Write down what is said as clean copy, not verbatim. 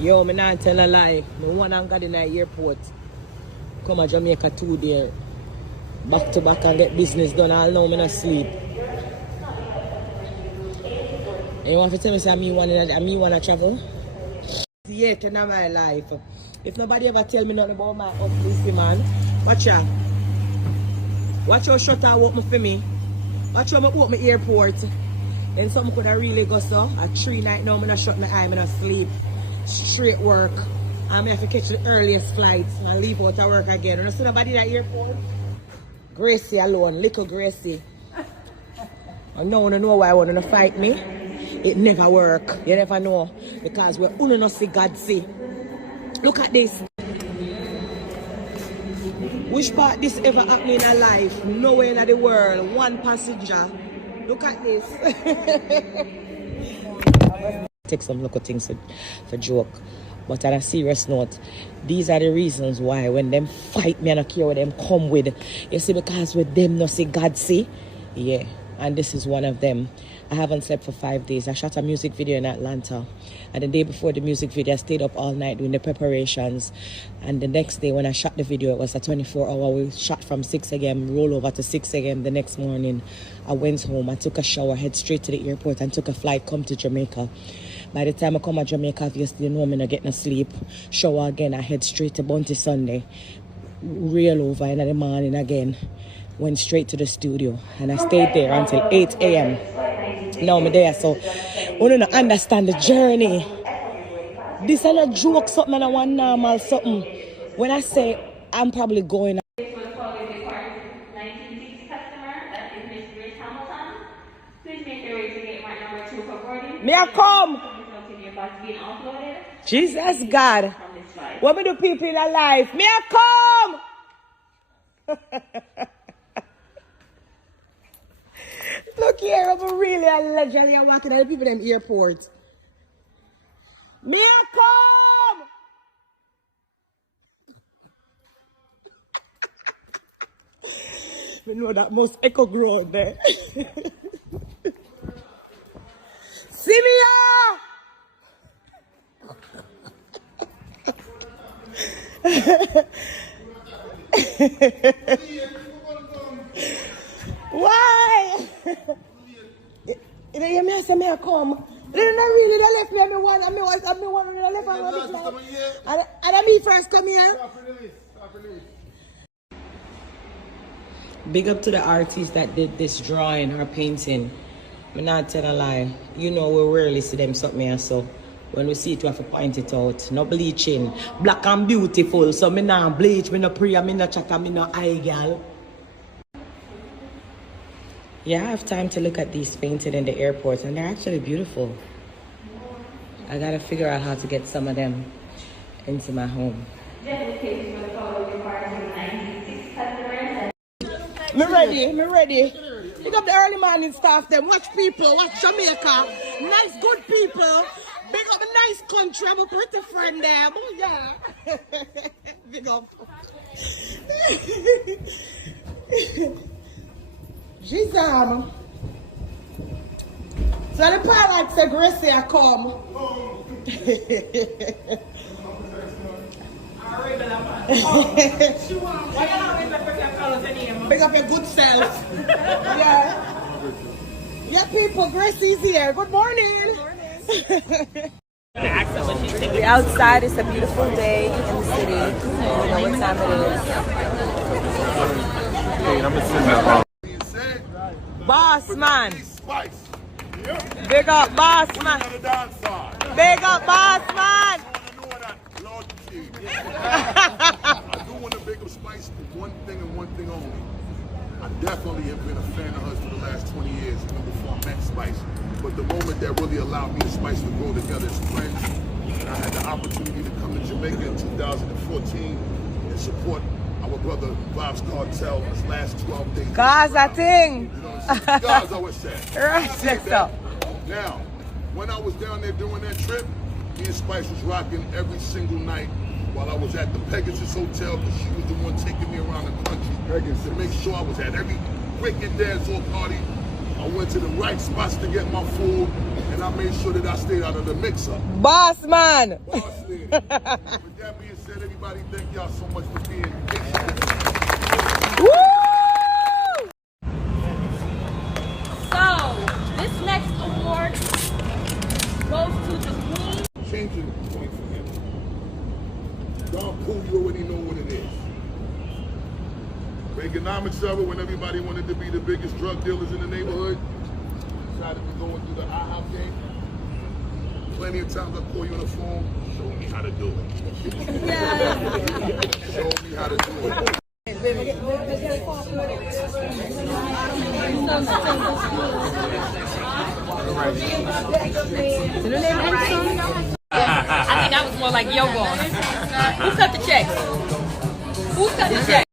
Yo, me not tell a lie. Me one and got in the airport. Come to Jamaica 2 there. Back to back and get business done. All now me not sleep. And you want to tell me say me wanna travel? Yet in my life. If nobody ever tell me nothing about my ugly man, watch out. Watch how Schröter open for me. Watch how I open my airport. And something could have really go so. At 3 night now, I'm not shut my eye, I'm not sleep. Straight work. I'm have to catch the earliest flight and leave out to work again. You don't see nobody at the airport? Gracie alone, little Gracie. I know why I want to fight me. It never work. You never know. Because we're only not see God see. Look at this. Which part this ever happened in our life? Nowhere in the world. One passenger. Look at this. Take some local things for joke. But on a serious note, these are the reasons why when them fight me, I don't care what them come with. You see, because with them not see God see. Yeah. And this is one of them. I haven't slept for 5 days. I shot a music video in Atlanta. And the day before the music video, I stayed up all night doing the preparations. And the next day when I shot the video, it was a 24-hour. We shot from 6 a.m., roll over to 6 a.m. the next morning. I went home. I took a shower, head straight to the airport and took a flight, come to Jamaica. By the time I come to Jamaica, obviously, you know I'm not getting no sleep. Shower again, I head straight to Bounty Sunday. Reel over in the morning again. Went straight to the studio and I stayed there until 8 a.m. Now I'm there, so I don't understand the journey. This is not a joke, something and I want normal something. When I say I'm probably going. Please make your way to gate mark number 2 for boarding. May I come? Jesus God. What me do people in a life? May I come? Look here, I'm really allegedly walking at the people in the airport. May I come? You know that most echo ground there. See me Why? You hear me say, may I come? They don't really they left me and me one and me one and they left and I me first come here. Big up to the artists that did this drawing or painting. I'm not telling a lie. You know we rarely see them something here, so when we see it we have to point it out. No bleaching. Black and beautiful. So me not bleach, me no pray, me no chat, me no eye girl. Yeah, I have time to look at these painted in the airport and they're actually beautiful. I gotta figure out how to get some of them into my home. Me ready. Pick up the early morning staff them. Watch people, watch Jamaica. Nice, good people. Big up a nice country. I'm a pretty friend there. Oh yeah. Big up. Jesus. So the part like say Gracie I come. Big up your good self. Yeah, people, Gracie's here. Good morning. We're outside. It's a beautiful day in the city. You know what time it is. Boss man. Big up boss man. Big up boss man. I do want to big up Spice for one thing and one thing only. I definitely have been a fan of hers for the last 20 years, even before I met Spice. But the moment that really allowed me and Spice to grow together as friends, and I had the opportunity to come to Jamaica in 2014 and support our brother Vibes Cartel his last 12 days. Gaza thing. You know what I'm saying? Gaza always said. Right, so. Now, when I was down there doing that trip, me and Spice was rocking every single night while I was at the Pegasus Hotel, because she was the one taking me around the country to make sure I was at every wicked dancehall party I went to the right spots to get my food, and I made sure that I stayed out of the mix-up. Boss man. Boss lady. With that being said, everybody, thank y'all so much for being patient. Woo! So, this next award goes to the queen. Changing the point for him. Don Poole, you already know what it is. Reaganomics era, when everybody wanted to be the biggest drug dealers in the neighborhood, decided to go into the IHOP game. Plenty of times I call you on the phone, show me how to do it. Show me how to do it. I think that was more like yoga. Who cut the check? Who cut the check?